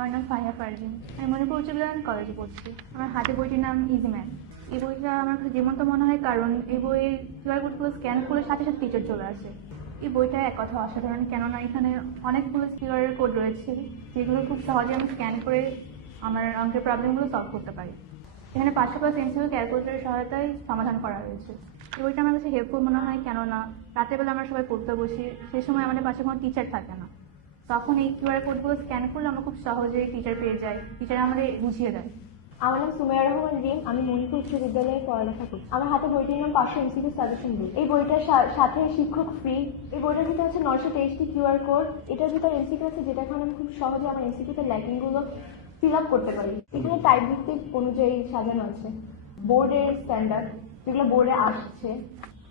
আমার নাম ফাহিয়া পারভিন। আমি মণিপুর উচ্চ বিদ্যালয় কলেজে পড়ছি। আমার হাতে বইটির নাম ইজি ম্যাথ। এই বইটা আমার কাছে যেমনটা মনে হয়, কারণ এই বইয়ের কিউআর কোডগুলো স্ক্যান করে সাথে সাথে টিচার চলে আসে। এই বইটা এক কথা অসাধারণ, কেননা এখানে অনেকগুলো কিউআর কোড রয়েছে যেগুলো খুব সহজে আমি স্ক্যান করে আমার অঙ্কের প্রবলেমগুলো সলভ করতে পারি। এখানে 500+ এমসিকিউ ক্যালকুলেটরের সহায়তায় সমাধান করা হয়েছে। এই বইটা আমার কাছে হেল্পফুল মনে হয়, কেননা রাতের বেলা আমরা সবাই পড়তে বসি, সেই সময় আমাদের পাশে কোনো টিচার থাকে না। তখন এই কিউআর কোডগুলো স্ক্যান করলে আমরা খুব সহজেই টিচার পেয়ে যাই, টিচার আমাদের বুঝিয়ে দেয়। আমার নাম সুমাইয়া রহমান রিম। আমি মণিপুর উচ্চ বিদ্যালয়ে পড়ালেখা করি। আমার হাতে বইটির নাম 500 এমসিকিউ সাজেশন বই। এই বইটার সাথে শিক্ষক ফ্রি। এই বইটার ভিতরে আছে 923টি কিউআর কোড। এটার ভিতরে এমসিকিউ আছে যেটা এখন আমি খুব সহজে আমার এমসিকিউতে ল্যাকিংগুলো ফিল আপ করতে পারি। এখানে টাইপ ভিত্তিক অনুযায়ী সাজানো আছে বোর্ডের স্ট্যান্ডার্ড, যেগুলো বোর্ডে আসছে।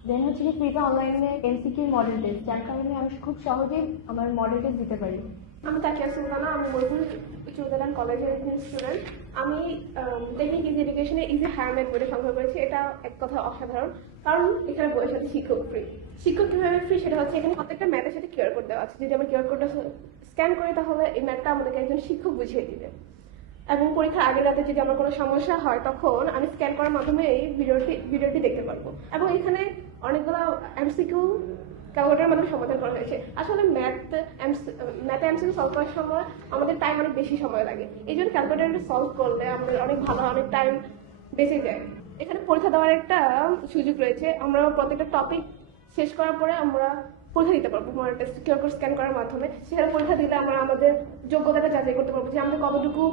দেন হচ্ছে কি ফ্রিতে অনলাইনে এমসিকিউ মডেল টেস্ট, যার কারণে আমি খুব সহজেই আমার মডেল টেস্ট দিতে পারি। আমি তাকিয়া সুলতানা। আমি মণিপুর উচ্চ বিদ্যালয় কলেজের একজন স্টুডেন্ট। আমি টেকনিক ইজি এডুকেশনে ইজি হায়ার ম্যাথ বইটা সংগ্রহ করেছি। এটা এক কথা অসাধারণ, কারণ এখানে বইয়ের সাথে শিক্ষক ফ্রি। শিক্ষক কিভাবে ফ্রি সেটা হচ্ছে এখানে প্রত্যেকটা ম্যাথের সাথে কিউআর কোড দেওয়া আছে। যদি আমরা কিউআর কোডটা স্ক্যান করি তাহলে এই ম্যাথটা আমাদেরকে একজন শিক্ষক বুঝিয়ে দিবে। এবং পরীক্ষার আগের রাতে যদি আমার কোনো সমস্যা হয় তখন আমি স্ক্যান করার মাধ্যমে এই ভিডিওটি দেখতে পারবো। এবং এখানে অনেকগুলো এমসিকিউ ক্যালকুলেটরের মাধ্যমে সমাধান করা হয়েছে। আসলে ম্যাথে এমসিকিউ সলভ করার সময় আমাদের টাইম অনেক বেশি সময় লাগে, এই জন্য ক্যালকুলেটরে সলভ করলে আমাদের অনেক ভালো অনেক টাইম বেঁচে যায়। এখানে পরীক্ষা দেওয়ার একটা সুযোগ রয়েছে। আমরা প্রত্যেকটা টপিক শেষ করার পরে আমরা পরীক্ষা দিতে পারবো model test QR code scan করার মাধ্যমে। সেখানে পরীক্ষা দিলে আমরা আমাদের যোগ্যতাটা যাচাই করতে পারবো যে আমাদের কতটুকু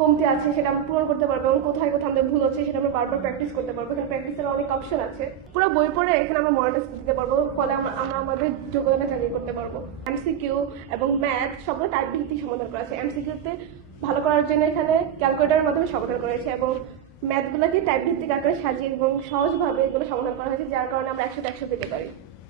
কমতি আছে সেটা আমরা পূরণ করতে পারবো, এবং কোথায় কোথায় আমাদের ভুল হচ্ছে সেটা আমরা বারবার প্র্যাকটিস করতে পারবো। এখানে প্র্যাকটিসের অনেক অপশন আছে। পুরো বই পড়ে এখানে আমরা মডেল টেস্ট দিতে পারবো, ফলে আমরা আমাদের যোগ্যতাটা যাচাই করতে পারবো। এমসিকিউ এবং ম্যাথ সবগুলো টাইপ ভিত্তিক সমাধান করা আছে। এমসিকিউতে ভালো করার জন্য এখানে ক্যালকুলেটরের মাধ্যমে সমাধান করা হয়েছে, এবং ম্যাথগুলোকে টাইপ ভিত্তিক আকারে সাজিয়ে এবং সহজভাবে এগুলো সমাধান করা হয়েছে, যার কারণে আমরা 100-100 পেতে পারি।